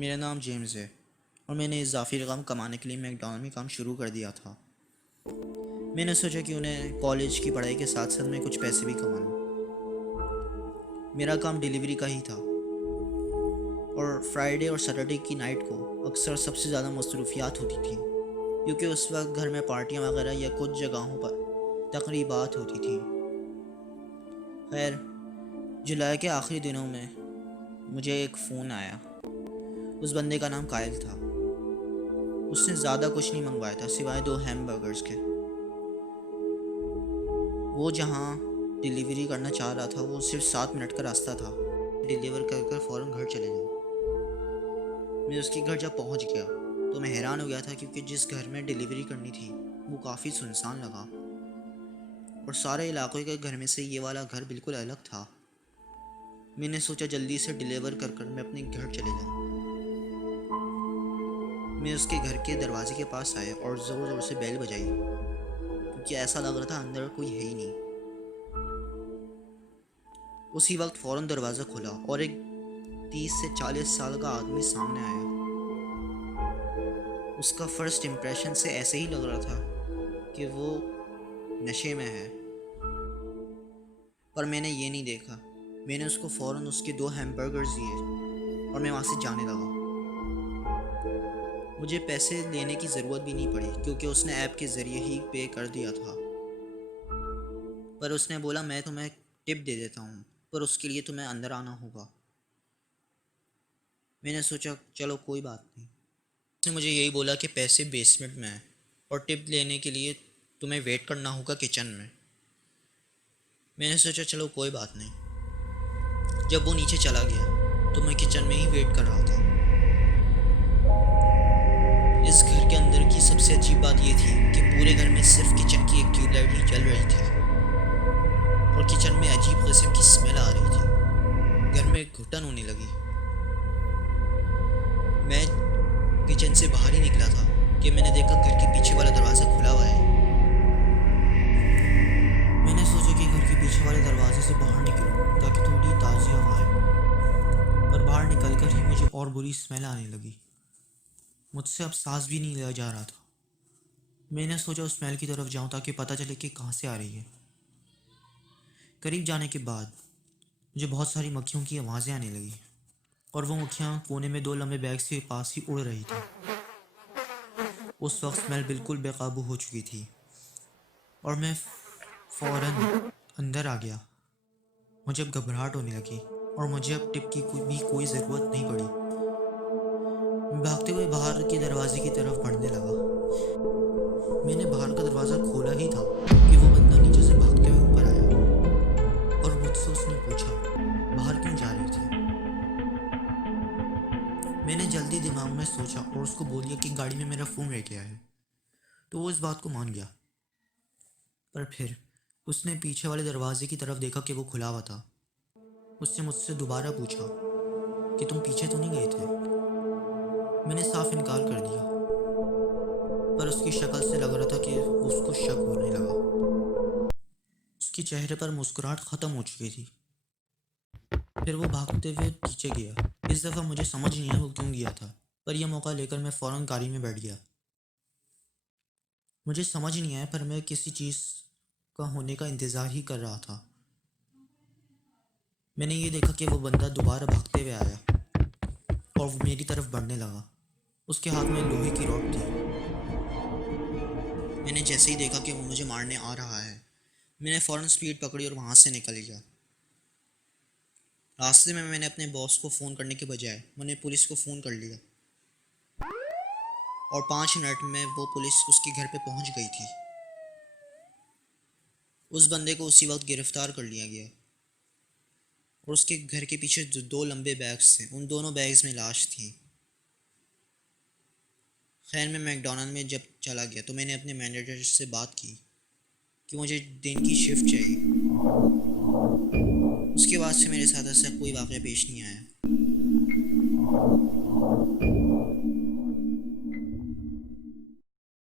मेरा नाम जेम्स है और मैंने इजाफी रकम कमाने के लिए मैकडॉनल्ड में काम शुरू कर दिया था। मैंने सोचा कि उन्हें कॉलेज की पढ़ाई के साथ साथ मैं कुछ पैसे भी कमा लूँ। मेरा काम डिलीवरी का ही था और फ्राइडे और सैटरडे की नाइट को अक्सर सबसे ज़्यादा मसरूफियात होती थी, क्योंकि उस वक्त घर में पार्टियाँ वगैरह या कुछ जगहों पर तकरीबात होती थी। खैर, जुलाई के आखिरी दिनों में मुझे एक फ़ोन आया। उस बंदे का नाम कायल था। उसने ज़्यादा कुछ नहीं मंगवाया था सिवाय 2 हैमबर्गर्स के। वो जहाँ डिलीवरी करना चाह रहा था वो सिर्फ 7 मिनट का रास्ता था। डिलीवर कर कर फ़ौरन घर चले जाऊँ। मैं उसके घर जब पहुँच गया तो मैं हैरान हो गया था, क्योंकि जिस घर में डिलीवरी करनी थी वो काफ़ी सुनसान लगा और सारे इलाके के घर में से ये वाला घर बिल्कुल अलग था। मैंने सोचा जल्दी से डिलीवर कर कर मैं अपने घर चले जाऊँ। मैं उसके घर के दरवाजे के पास आया और ज़ोर ज़ोर से बेल बजाई, क्योंकि ऐसा लग रहा था अंदर कोई है ही नहीं। उसी वक्त फ़ौरन दरवाज़ा खुला और एक 30 से 40 साल का आदमी सामने आया। उसका फर्स्ट इम्प्रेशन से ऐसे ही लग रहा था कि वो नशे में है, पर मैंने ये नहीं देखा। मैंने उसको फ़ौरन उसके 2 हैमबर्गर्स दिए और मैं वहाँ से जाने लगा। मुझे पैसे लेने की ज़रूरत भी नहीं पड़ी, क्योंकि उसने ऐप के ज़रिए ही पे कर दिया था। पर उसने बोला मैं तुम्हें टिप दे देता हूँ, पर उसके लिए तुम्हें अंदर आना होगा। मैंने सोचा चलो कोई बात नहीं। उसने मुझे यही बोला कि पैसे बेसमेंट में हैं और टिप लेने के लिए तुम्हें वेट करना होगा किचन में। मैंने सोचा चलो कोई बात नहीं। जब वो नीचे चला गया तो मैं किचन में ही वेट कर रहा था। इस घर के अंदर की सबसे अजीब बात ये थी कि पूरे घर में सिर्फ किचन की एक ट्यूबलाइट ही जल रही थी और किचन में अजीब किस्म की स्मेल आ रही थी। घर में घुटन होने लगी। मैं किचन से बाहर ही निकला था कि मैंने देखा घर के पीछे वाला दरवाज़ा खुला हुआ है। मैंने सोचा कि घर के पीछे वाले दरवाजे से बाहर निकलूं ताकि थोड़ी ताज़ी हवा आए, पर बाहर निकलकर ही मुझे और बुरी स्मेल आने लगी। मुझसे अब सांस भी नहीं लिया जा रहा था। मैंने सोचा उस स्मेल की तरफ जाऊं ताकि पता चले कि कहाँ से आ रही है। करीब जाने के बाद मुझे बहुत सारी मक्खियों की आवाज़ें आने लगी और वो मक्खियाँ कोने में 2 लंबे बैग के पास ही उड़ रही थी। उस वक्त स्मेल बिल्कुल बेकाबू हो चुकी थी और मैं फ़ौरन अंदर आ गया। मुझे अब घबराहट होने लगी और मुझे अब टिप की कोई ज़रूरत नहीं पड़ी। मैं भागते हुए बाहर के दरवाजे की तरफ बढ़ने लगा। मैंने बाहर का दरवाज़ा खोला ही था कि वो बंदा नीचे से भागते हुए ऊपर आया और मुझसे उसने पूछा बाहर क्यों जा रही थी। मैंने जल्दी दिमाग में सोचा और उसको बोल दिया कि गाड़ी में मेरा फ़ोन रह गया है, तो वो इस बात को मान गया। पर फिर उसने पीछे वाले दरवाजे की तरफ देखा कि वो खुला हुआ था। उसने मुझसे दोबारा पूछा कि तुम पीछे तो नहीं गए थे। मैंने साफ इनकार कर दिया, पर उसकी शक्ल से लग रहा था कि उसको शक होने लगा। उसके चेहरे पर मुस्कुराहट ख़त्म हो चुकी थी। फिर वो भागते हुए पीछे गया। इस दफ़ा मुझे समझ नहीं आया वो क्यों गया था, पर यह मौका लेकर मैं फ़ौरन गाड़ी में बैठ गया। मुझे समझ नहीं आया, पर मैं किसी चीज़ का होने का इंतज़ार ही कर रहा था। मैंने ये देखा कि वो बंदा दोबारा भागते हुए आया और वो मेरी तरफ बढ़ने लगा। उसके हाथ में लोहे की रॉड थी। मैंने जैसे ही देखा कि वो मुझे मारने आ रहा है, मैंने फ़ौरन स्पीड पकड़ी और वहाँ से निकल गया। रास्ते में मैंने अपने बॉस को फ़ोन करने के बजाय मैंने पुलिस को फ़ोन कर लिया और 5 मिनट में वो पुलिस उसके घर पे पहुँच गई थी। उस बंदे को उसी वक्त गिरफ़्तार कर लिया गया और उसके घर के पीछे जो 2 लंबे बैग्स थे, उन दोनों बैग्स में लाश थी। खैर, मैं मैकडॉनल्ड में जब चला गया तो मैंने अपने मैनेजर से बात की कि मुझे दिन की शिफ्ट चाहिए। उसके बाद से मेरे साथ ऐसा कोई वाक़या पेश नहीं आया।